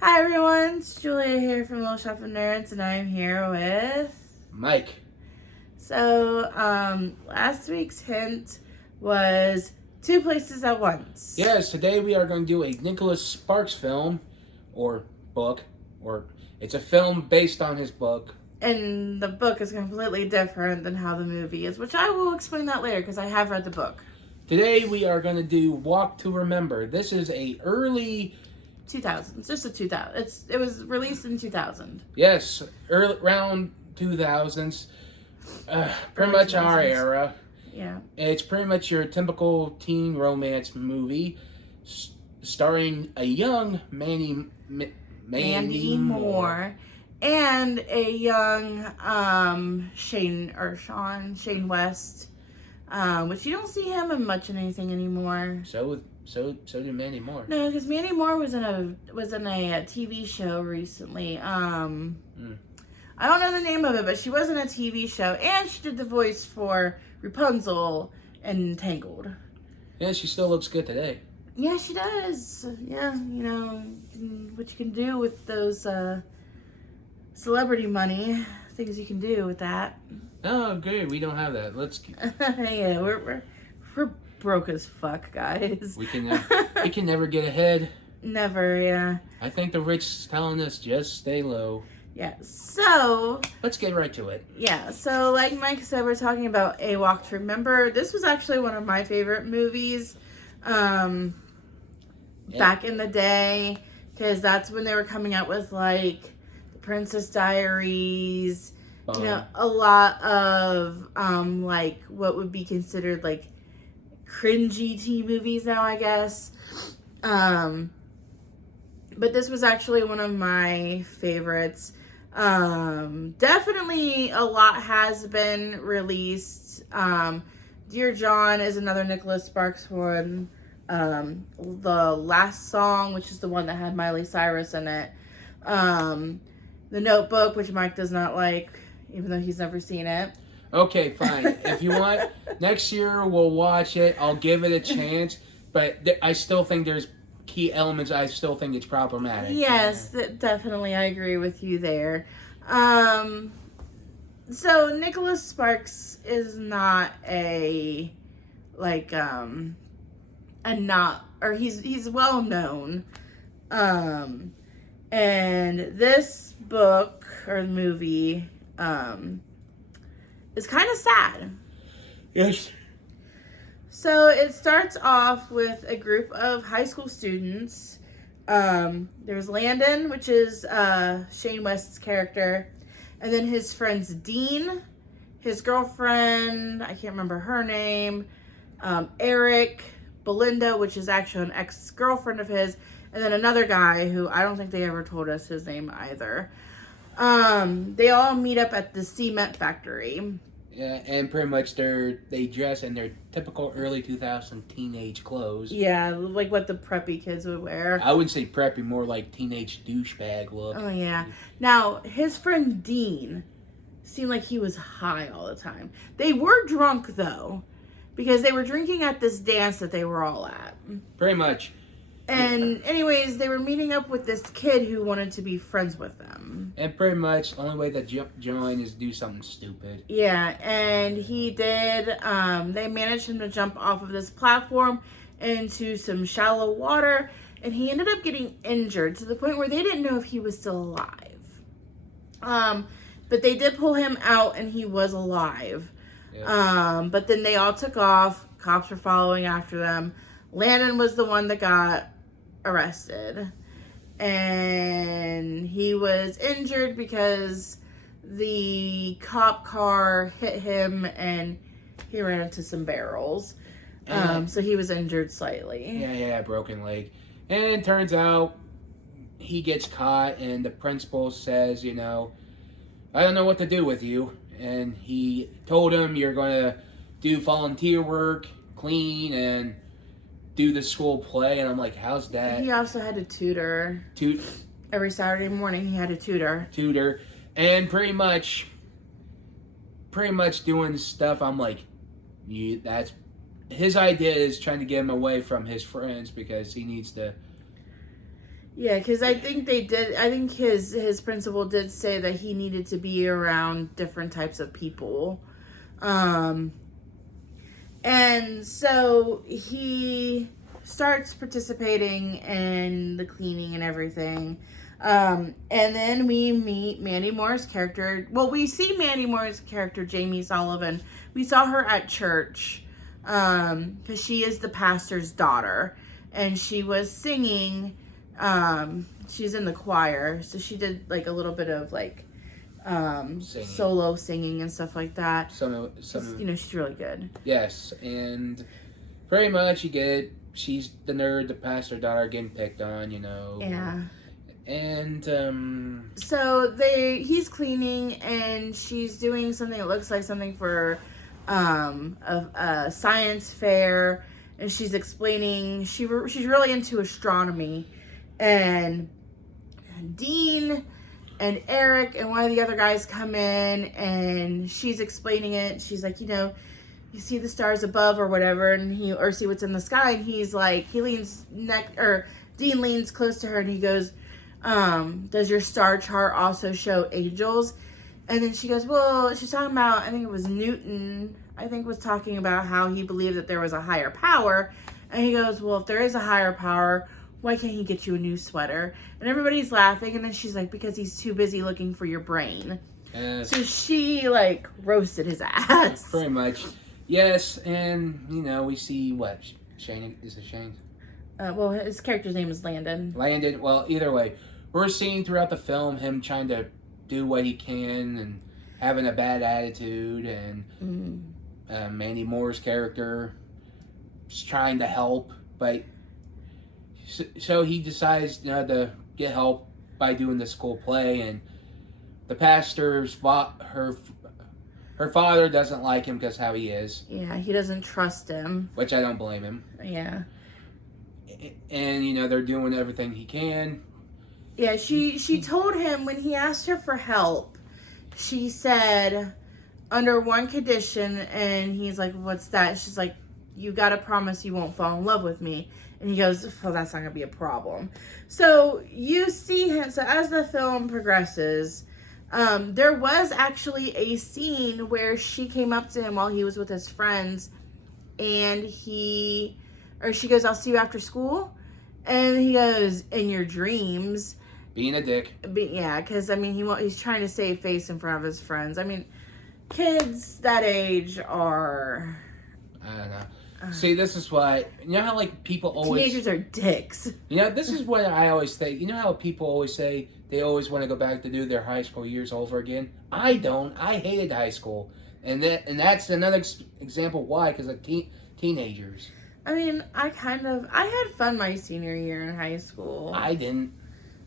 Hi everyone, it's Julia here from Little Shop of Nerds, and I'm here with Mike. Last week's hint was two places at once. Yes, today we are going to do a Nicholas Sparks film, or book, or it's a film based on his book. And the book is completely different than how the movie is, which I will explain that later because I have read the book. Today we are going to do Walk to Remember. This is a early 2000s, just a 2000. It was released in 2000. Yes, early around 2000s. Pretty much our era. Yeah. It's pretty much your typical teen romance movie starring a young Mandy Moore and a young Shane West, which you don't see him in much in anything anymore. So did Mandy Moore. No, because Mandy Moore was in a TV show recently. I don't know the name of it, but she was in a TV show, and she did the voice for Rapunzel and Tangled. Yeah, she still looks good today. Yeah, she does. Yeah, you know what you can do with those celebrity money. Things you can do with that. Oh, good. We don't have that. Let's. Yeah, we're broke as fuck, guys. We can never get ahead. Never, yeah. I think the rich is telling us just stay low. Yeah, so... Let's get right to it. Yeah, so like Mike said, we're talking about A Walk to Remember. This was actually one of my favorite movies back in the day, because that's when they were coming out with, like, The Princess Diaries, you know, a lot of, like, what would be considered, like, cringy teen movies now, I guess. But this was actually one of my favorites. Definitely a lot has been released. Dear John is another Nicholas Sparks one. The Last Song, which is the one that had Miley Cyrus in it. The Notebook, which Mike does not like, even though he's never seen it. Okay, fine. If you want, next year we'll watch it. I'll give it a chance. But I still think there's key elements. I still think it's problematic. Yes, definitely. I agree with you there. So Nicholas Sparks is not he's well known. And this book or movie, is kind of sad. Yes. So it starts off with a group of high school students. There's Landon, which is Shane West's character, and then his friends Dean, his girlfriend, I can't remember her name, Eric, Belinda, which is actually an ex-girlfriend of his, and then another guy who I don't think they ever told us his name either. They all meet up at the cement factory. Yeah, and pretty much they dress in their typical early 2000 teenage clothes. Yeah, like what the preppy kids would wear. I wouldn't say preppy, more like teenage douchebag look. Oh, yeah. Now, his friend Dean seemed like he was high all the time. They were drunk, though, because they were drinking at this dance that they were all at. Pretty much. And anyways, they were meeting up with this kid who wanted to be friends with them. And pretty much the only way to join is do something stupid. Yeah, and he did. They managed him to jump off of this platform into some shallow water, and he ended up getting injured to the point where they didn't know if he was still alive. But they did pull him out, and he was alive. Yeah. But then they all took off. Cops were following after them. Landon was the one that got arrested, and he was injured because the cop car hit him and he ran into some barrels. So he was injured slightly. Yeah, broken leg. And it turns out he gets caught, and the principal says, I don't know what to do with you. And he told him, you're going to do volunteer work, clean, and do the school play. And I'm like, how's that? He also had a tutor. Every Saturday morning he had a tutor. And pretty much doing stuff. I'm like, that's his idea is trying to get him away from his friends because he needs to Yeah, because I think they did. I think his principal did say that he needed to be around different types of people, and so he starts participating in the cleaning and everything. And then we meet Mandy Moore's character. Well, we see Mandy Moore's character, Jamie Sullivan. We saw her at church because she is the pastor's daughter, and she was singing. She's in the choir, so she did like a little bit of like solo singing and stuff like that. Some She's really good. Yes, and pretty much you get she's the nerd, the pastor daughter getting picked on, Yeah. And so he's cleaning and she's doing something that looks like something for a science fair, and she's explaining she's really into astronomy, and Dean and Eric and one of the other guys come in and she's explaining it. She's like, you see the stars above or whatever, and or see what's in the sky, and he's like, Dean leans close to her and he goes, does your star chart also show angels? And then she goes, well, she's talking about, I think it was Newton, was talking about how he believed that there was a higher power. And he goes, well, if there is a higher power, why can't he get you a new sweater? And everybody's laughing, and then she's like, because he's too busy looking for your brain. So she, like, roasted his ass. Pretty much. Yes, and, we see, what, Shane, is it Shane? Well, his character's name is Landon. Landon, well, either way, we're seeing throughout the film him trying to do what he can and having a bad attitude, and Mandy Moore's character is trying to help, but so he decides to get help by doing the school play, and the pastor's her father doesn't like him because how he is. Yeah, he doesn't trust him. Which I don't blame him. Yeah. And, they're doing everything he can. Yeah, she told him when he asked her for help, she said, under one condition, and he's like, what's that? She's like, you gotta promise you won't fall in love with me. And he goes, well, that's not gonna be a problem. So you see him, so as the film progresses, there was actually a scene where she came up to him while he was with his friends, and she goes, I'll see you after school. And he goes, in your dreams. Being a dick. Yeah, because, he's trying to save face in front of his friends. Kids that age are... I don't know. See, this is why... You know how, like, people always... Teenagers are dicks. This is what I always think. You know how people always say they always want to go back to do their high school years over again? I don't. I hated high school. And that's another example why, because of teenagers. I had fun my senior year in high school. I didn't.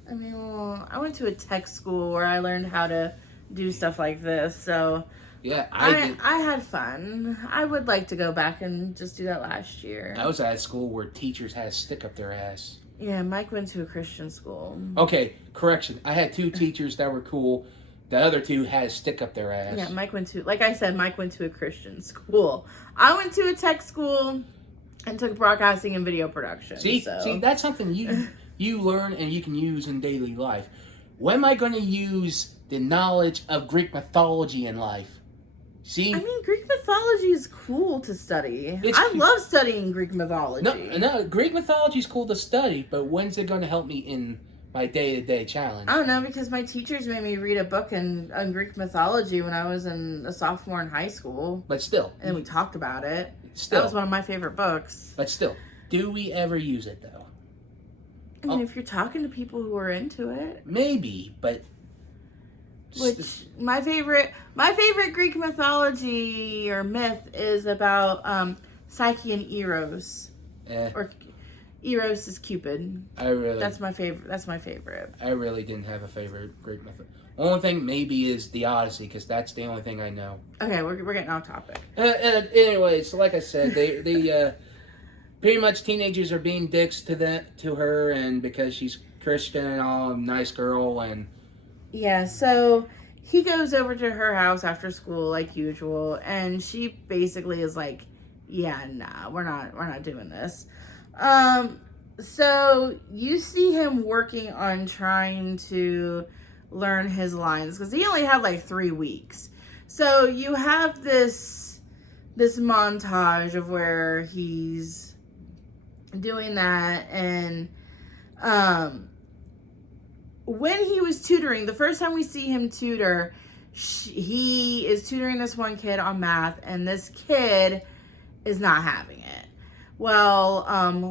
I went to a tech school where I learned how to do stuff like this, so... Yeah, I had fun. I would like to go back and just do that last year. I was at a school where teachers had a stick up their ass. Yeah, Mike went to a Christian school. Okay, correction. I had 2 teachers that were cool. The other 2 had a stick up their ass. Yeah, Mike went to a Christian school. I went to a tech school and took broadcasting and video production. See, that's something you learn and you can use in daily life. When am I going to use the knowledge of Greek mythology in life? See? Greek mythology is cool to study. I love studying Greek mythology. No, Greek mythology is cool to study, but when's it going to help me in my day-to-day challenge? I don't know, because my teachers made me read a book on Greek mythology when I was a sophomore in high school. But still. And we talked about it. Still. That was one of my favorite books. But still, do we ever use it, though? If you're talking to people who are into it. Maybe, but... Which my favorite Greek mythology or myth is about Psyche and Eros. Or Eros is Cupid. That's my favorite. I really didn't have a favorite Greek myth. Only thing maybe is the Odyssey, because that's the only thing I know. Okay, we're getting off topic. Anyway, so like I said, they pretty much teenagers are being dicks to her, and because she's Christian and all, nice girl, and. Yeah, so he goes over to her house after school like usual, and she basically is like, yeah, nah, we're not doing this. So you see him working on trying to learn his lines because he only had like 3 weeks. So you have this montage of where he's doing that, and when he was tutoring, the first time we see him tutor, he is tutoring this one kid on math, and this kid is not having it. Well,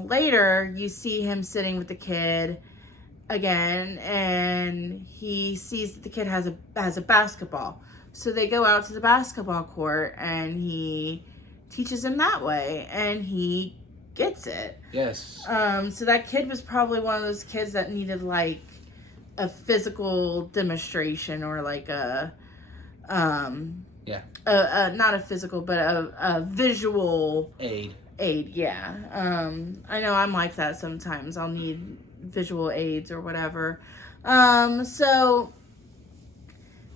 later you see him sitting with the kid again, and he sees that the kid has a basketball. So they go out to the basketball court, and he teaches him that way, and he gets it. Yes. So that kid was probably one of those kids that needed like a physical demonstration, or like a not a physical, but a visual aid. Yeah. I know I'm like that sometimes. I'll need visual aids or whatever. So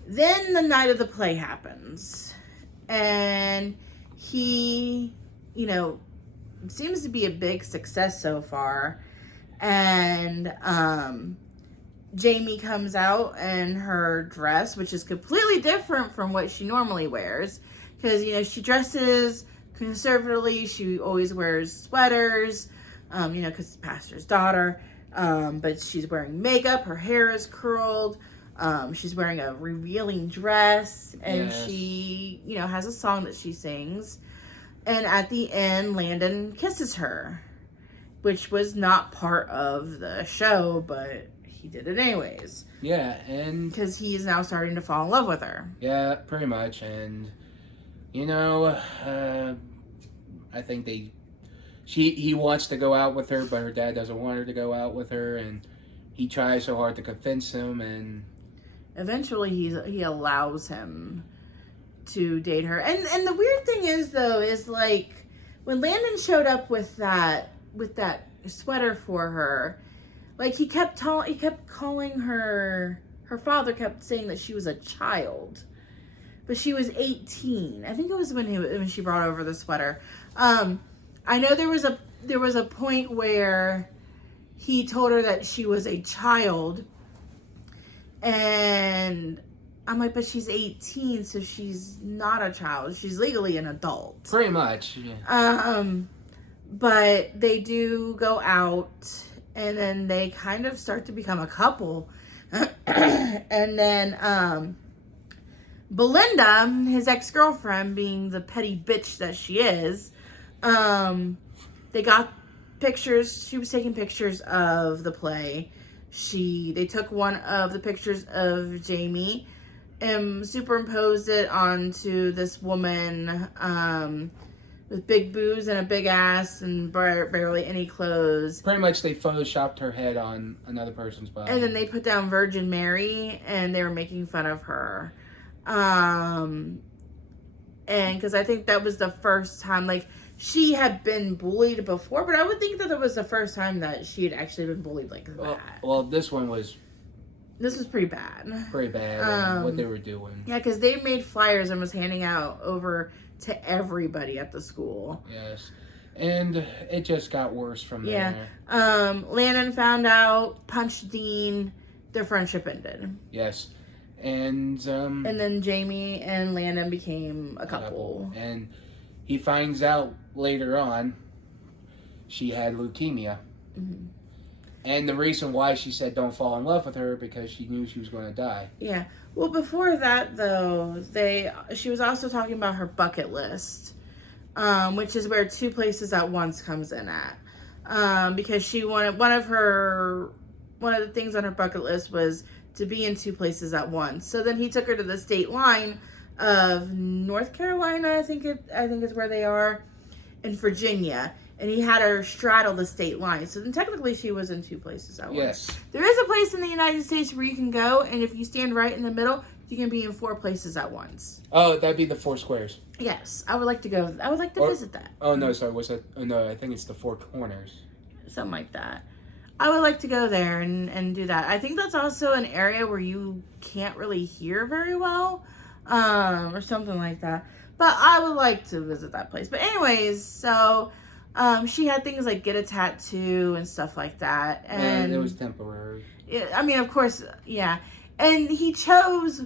then the night of the play happens, and he, seems to be a big success so far. And Jamie comes out in her dress, which is completely different from what she normally wears, because she dresses conservatively. She always wears sweaters, because it's pastor's daughter. But she's wearing makeup. Her hair is curled. She's wearing a revealing dress, and yes. she, has a song that she sings. And at the end, Landon kisses her, which was not part of the show, but he did it anyways. Yeah, and because he is now starting to fall in love with her. Yeah, pretty much, and I think he wants to go out with her, but her dad doesn't want her to go out with her, and he tries so hard to convince him, and eventually he allows him to date her. And the weird thing is, though, is like when Landon showed up with that sweater for her, like he kept calling her father kept saying that she was a child, but she was 18. I think it was when she brought over the sweater. I know there was a point where he told her that she was a child, and I'm like, but she's 18, so she's not a child. She's legally an adult. Pretty much, yeah. But they do go out, and then they kind of start to become a couple. And then Belinda, his ex-girlfriend, being the petty bitch that she is, they got pictures. She was taking pictures of the play. They took one of the pictures of Jamie and superimposed it onto this woman with big boobs and a big ass and barely any clothes. Pretty much they photoshopped her head on another person's body. And then they put down Virgin Mary, and they were making fun of her. And because I think that was the first time, like, she had been bullied before, but I would think that it was the first time that she had actually been bullied like that. Well, this was pretty bad. Pretty bad, what they were doing. Yeah, because they made flyers and was handing out over to everybody at the school. Yes. And it just got worse from there. Yeah. Landon found out, punched Dean, their friendship ended. Yes. And then Jamie and Landon became a couple. And he finds out later on she had leukemia. Mm-hmm. And the reason why she said don't fall in love with her, because she knew she was going to die. Yeah. Well, before that, though, she was also talking about her bucket list, which is where 2 places at once comes in at. Because she wanted, one of the things on her bucket list was to be in 2 places at once. So then he took her to the state line of North Carolina, I think is where they are, in Virginia. And he had her straddle the state line. So then technically she was in 2 places at once. Yes. There is a place in the United States where you can go, and if you stand right in the middle, you can be in 4 places at once. Oh, that'd be the 4 squares. Yes. I would like to go. I would like to visit that. Oh, no, sorry. Was it? Oh, no, I think it's the 4 corners. Something like that. I would like to go there and do that. I think that's also an area where you can't really hear very well, or something like that. But I would like to visit that place. But anyways, so She had things like get a tattoo and stuff like that. And And it was temporary. I mean, of course, yeah. And he chose,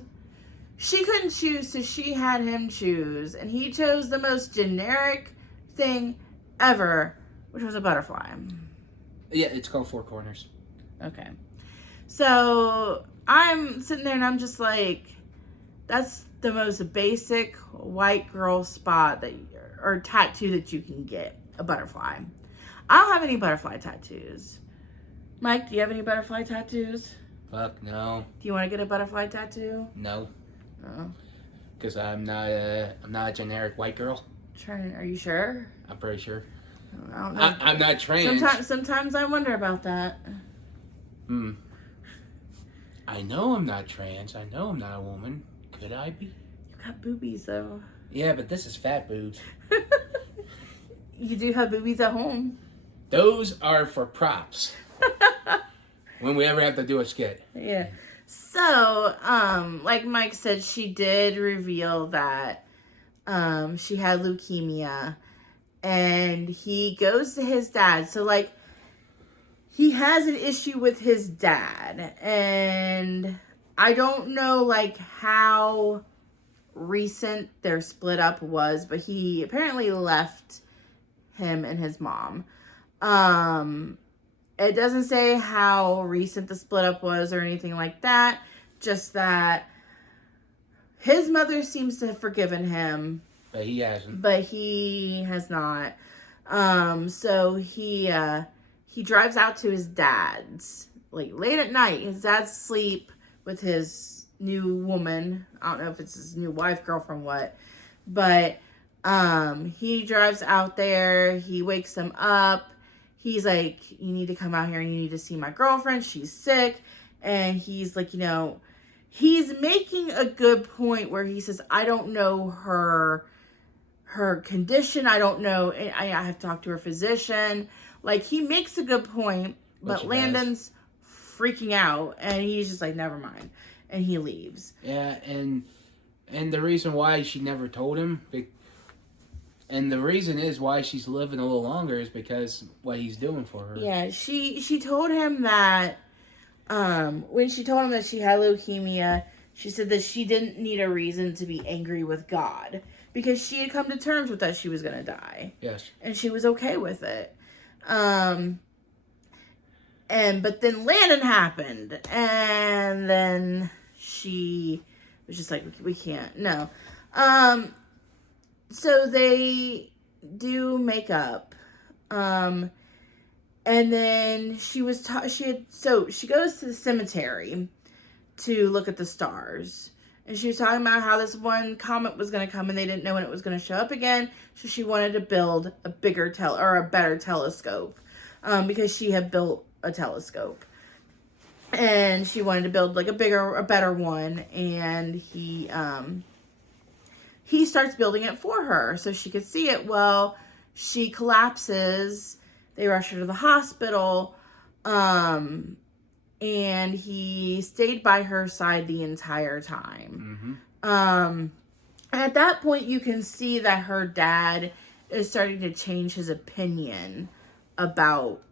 she couldn't choose, so she had him choose. And he chose the most generic thing ever, which was a butterfly. Yeah, it's called Four Corners. Okay. So I'm sitting there and I'm just like, that's the most basic white girl spot that or tattoo that you can get, a butterfly. I don't have any butterfly tattoos. Mike, do you have any butterfly tattoos? Fuck no. Do you want to get a butterfly tattoo? No. Oh. Because I'm not a generic white girl. Are you sure? I'm pretty sure. I don't know. I'm not trans. Sometimes I wonder about that. I know I'm not trans. I know I'm not a woman. Could I be? You got boobies though. Yeah, but this is fat boobs. You do have boobies at home. Those are for props. When we ever have to do a skit. Yeah. So, like Mike said, she did reveal that she had leukemia, and he goes to his dad. So, like, he has an issue with his dad, and I don't know, like, how recent their split up was, but he apparently left him and his mom. It doesn't say how recent the split up was or anything like that. Just that his mother seems to have forgiven him. But he hasn't. But he has not. So he drives out to his dad's, like, late at night. His dad's asleep with his new woman. I don't know if it's his new wife, girlfriend, what. But he drives out there. He wakes him up. He's like, you need to come out here and you need to see my girlfriend. She's sick. And he's like, he's making a good point where he says, I don't know her condition. I don't know. I have to talk to her physician. Like, he makes a good point, but Landon's freaking out and he's just like, never mind. And he leaves. Yeah, and the reason why she never told him, and the reason is why she's living a little longer is because what he's doing for her. Yeah, she told him that when she told him that she had leukemia, she said that she didn't need a reason to be angry with God because she had come to terms with that she was going to die. Yes. And she was okay with it. But then Landon happened, and then she was just like, we can't, no. So they do make up. And then she goes to the cemetery to look at the stars. And she was talking about how this one comet was going to come and they didn't know when it was going to show up again. So she wanted to build a better telescope. Because she had built a telescope. And she wanted to build like a better one. And he starts building it for her so she could see it. Well, she collapses. They rush her to the hospital. And he stayed by her side the entire time. Mm-hmm. At that point, you can see that her dad is starting to change his opinion about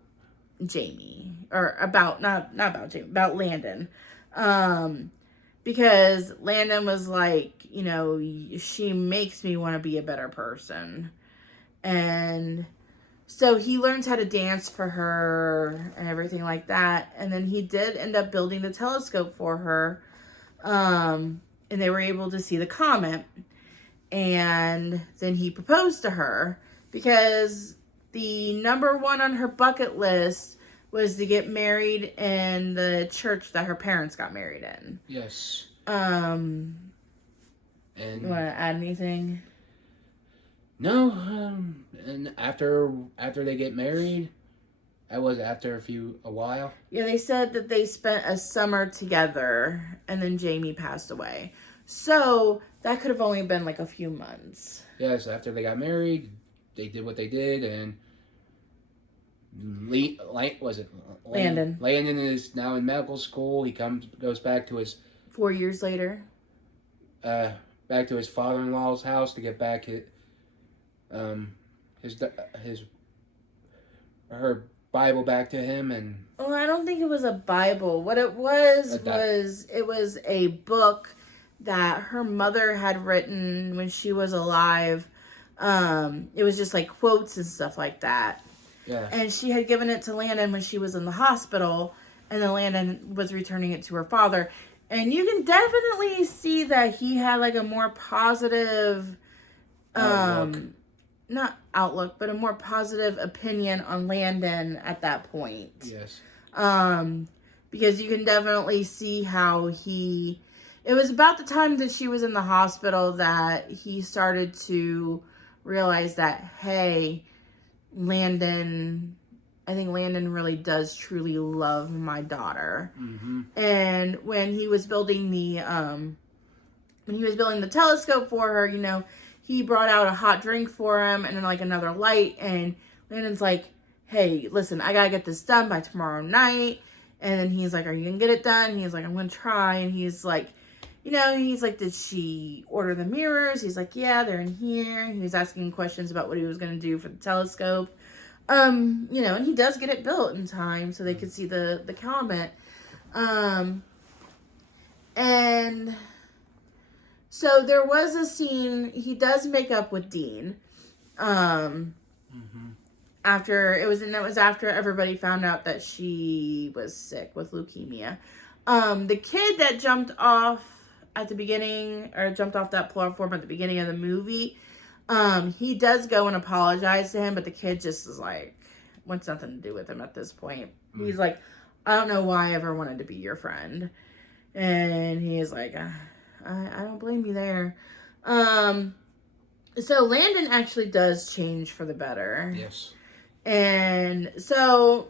Jamie. Or about, not about Jamie, about Landon. Because Landon was like, she makes me want to be a better person. And so he learns how to dance for her and everything like that. And then he did end up building the telescope for her. And they were able to see the comet. And then he proposed to her because the number one on her bucket list was to get married in the church that her parents got married in. Yes. And you want to add anything? No. And after they get married, that was after a while. Yeah, they said that they spent a summer together, and then Jamie passed away. So that could have only been like a few months. Yes, after they got married, they did what they did, and Landon? Landon is now in medical school. He goes back to his 4 years later. Back to his father-in-law's house to get back his her Bible back to him, and Well, I don't think it was a Bible. What it was it was a book that her mother had written when she was alive. It was just like quotes and stuff like that. yeah, And she had given it to Landon when she was in the hospital, and then Landon was returning it to her father. And you can definitely see that he had like a more positive, outlook. not outlook, but a more positive opinion on Landon at that point. Yes. Because you can definitely see how it was about the time that she was in the hospital that he started to realize that, hey, I think Landon really does truly love my daughter. Mm-hmm. And when he was building the telescope for her, he brought out a hot drink for him and then like another light, and Landon's like, hey, listen, I gotta get this done by tomorrow night. And then he's like, are you gonna get it done? And he's like, I'm gonna try. And he's like, did she order the mirrors? He's like, yeah, they're in here. And he was asking questions about what he was gonna do for the telescope. And he does get it built in time so they could see the comet. And so there was a scene, he does make up with Dean. That was after everybody found out that she was sick with leukemia. The kid that jumped off that platform at the beginning of the movie, he does go and apologize to him, but the kid just is like, wants nothing to do with him at this point. He's like, I don't know why I ever wanted to be your friend. And he's like, I don't blame you there. So Landon actually does change for the better. Yes. And so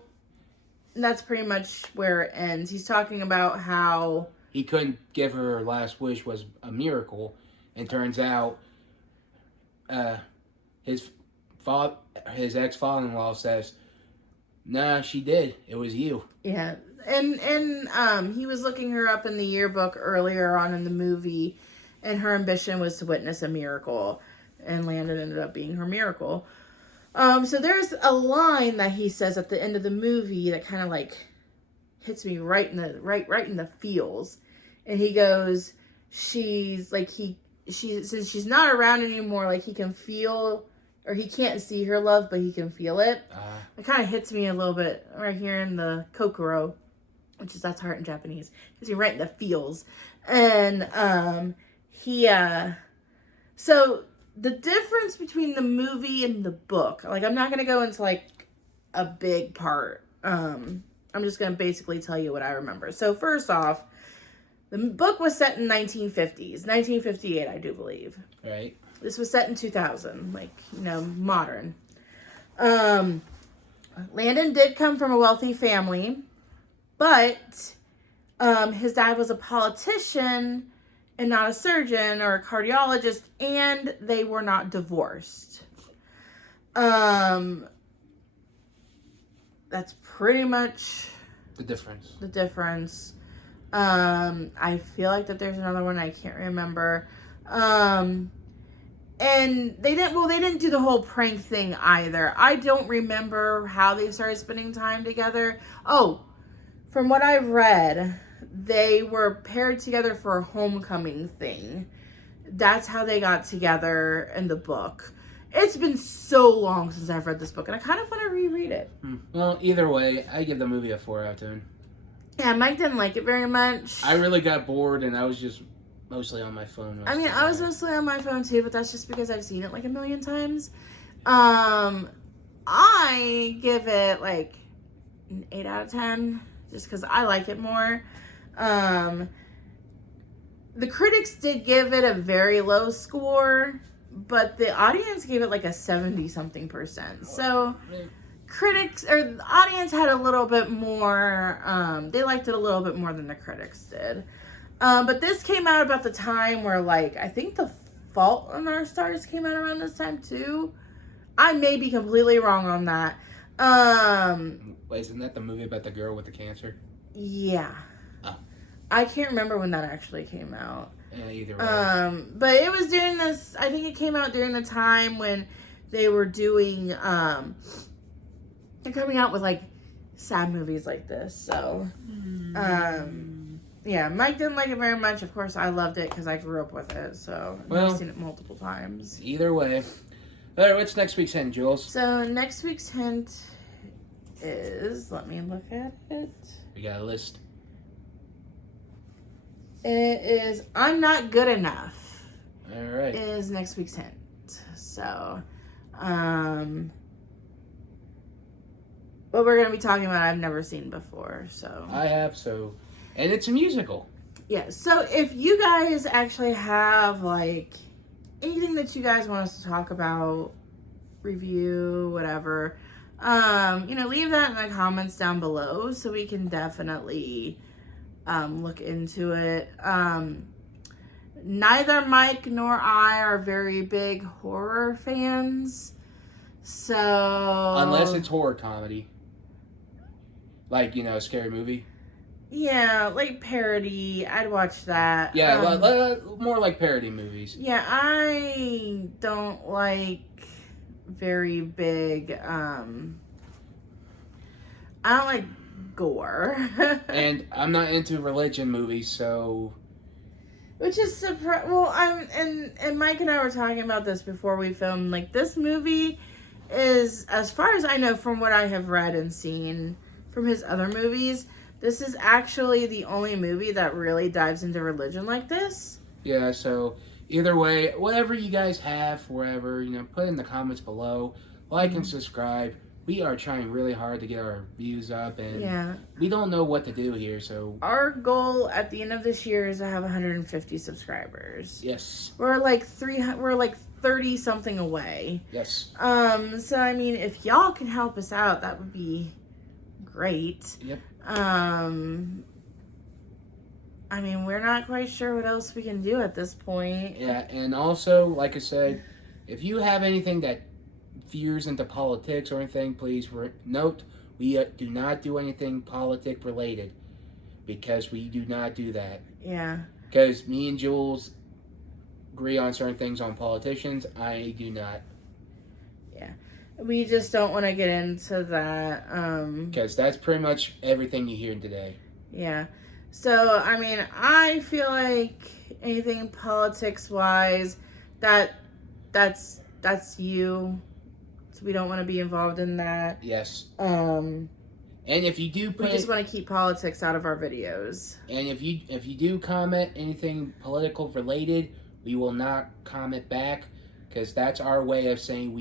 that's pretty much where it ends. He's talking about how he couldn't give her last wish was a miracle, and turns out his ex-father-in-law says, nah, she did. It was you. Yeah. And he was looking her up in the yearbook earlier on in the movie, and her ambition was to witness a miracle, and Landon ended up being her miracle. So there's a line that he says at the end of the movie that kind of like hits me right in the feels. And he goes, since she's not around anymore, like he can feel, or he can't see her love, but he can feel it. It kind of hits me a little bit right here in the kokoro, that's heart in Japanese. Hits me right in the feels. And so the difference between the movie and the book, like I'm not going to go into like a big part. I'm just going to basically tell you what I remember. So first off, the book was set in 1950s, 1958, I do believe. Right. This was set in 2000, modern. Landon did come from a wealthy family, but his dad was a politician and not a surgeon or a cardiologist, and they were not divorced. That's pretty much the difference. I feel like that there's another one I can't remember. And they didn't do the whole prank thing either. I don't remember how they started spending time together. Oh, from what I've read, they were paired together for a homecoming thing. That's how they got together in the book. It's been so long since I've read this book, and I kind of want to reread it. Well, either way, I give the movie a 4 out of 10. Yeah, Mike didn't like it very much. I really got bored, and I was just mostly on my phone. I was mostly on my phone too, but that's just because I've seen it like a million times. I give it like an 8 out of 10, just because I like it more. The critics did give it a very low score, but the audience gave it like a 70-something%. So the audience had a little bit more, they liked it a little bit more than the critics did. But this came out about the time where, like, I think The Fault in Our Stars came out around this time too. I may be completely wrong on that. Wait, isn't that the movie about the girl with the cancer? Yeah. Oh. I can't remember when that actually came out. Yeah, either way. But it was during this, I think it came out during the time when they were doing, it kind coming out with like sad movies like this. So, yeah, Mike didn't like it very much. Of course, I loved it because I grew up with it. So I've seen it multiple times. Either way. All right, what's next week's hint, Jules? So next week's hint is, let me look at it. We got a list. It is I'm Not Good Enough. All right. Is next week's hint. So, what we're going to be talking about, I've never seen before. So I have, and it's a musical. Yeah, so if you guys actually have, like, anything that you guys want us to talk about, review, whatever, leave that in the comments down below so we can definitely look into it. Neither Mike nor I are very big horror fans, so... Unless it's horror comedy. Like, a scary movie. Yeah, like parody. I'd watch that. Yeah, more like parody movies. Yeah, I don't like very big, I don't like gore. And I'm not into religion movies, so... Which is well, and Mike and I were talking about this before we filmed. Like, this movie is, as far as I know from what I have read and seen from his other movies, this is actually the only movie that really dives into religion like this. Yeah, so either way, whatever you guys have, wherever, put in the comments below. Like and subscribe. We are trying really hard to get our views up, and we don't know what to do here, so... Our goal at the end of this year is to have 150 subscribers. Yes. We're like 30-something away. Yes. So, I mean, if y'all can help us out, that would be great. Yep. I mean, we're not quite sure what else we can do at this point. Yeah, and also, like I said, if you have anything that veers into politics or anything, please note we do not do anything politic related, because we do not do that. Yeah. Because me and Jules agree on certain things on politicians. I do not. Yeah. We just don't want to get into that. Because that's pretty much everything you hear today. Yeah. So, I mean, I feel like anything politics-wise, that's you. So we don't want to be involved in that. Yes. And if you do we just want to keep politics out of our videos. And if you do comment anything political related, we will not comment back, because that's our way of saying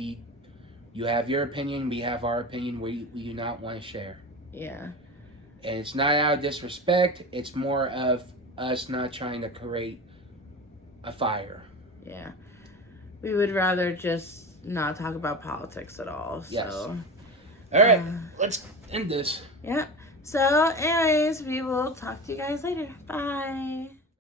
you have your opinion, we have our opinion, we do not want to share. Yeah. And it's not out of disrespect, it's more of us not trying to create a fire. Yeah. We would rather just not talk about politics at all. So. Yes. All right, let's end this. Yeah. So, anyways, we will talk to you guys later. Bye.